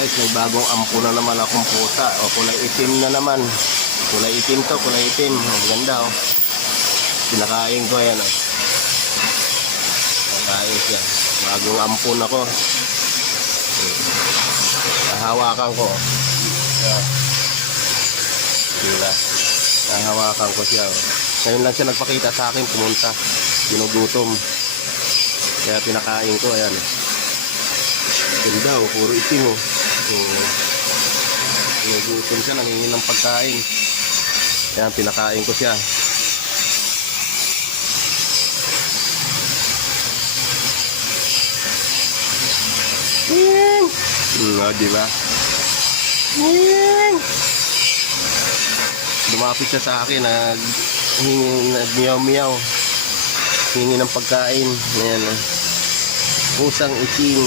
Guys, may bagong ampo na naman akong pusa. O, kulay itim na naman. Kulay itim to, kulay itim. Ang ganda oh. Pinakain ko yan oh. Pinakain siya. Bagong ampo na ko. Nahawakan ko. Yeah. Diba? Nahawakan ko siya oh. Ngayon lang siya nagpakita sa akin, pumunta. Ginugutom. Kaya pinakain ko, ayan. Ganda oh, puro itim oh. Ginugutom siya, nangingin ng pagkain. Ayan, pinakain ko siya. Diba? Lumapit siya sa akin, nag-miyaw-miyaw. Hingi ng pagkain. Ayan, pusang itim.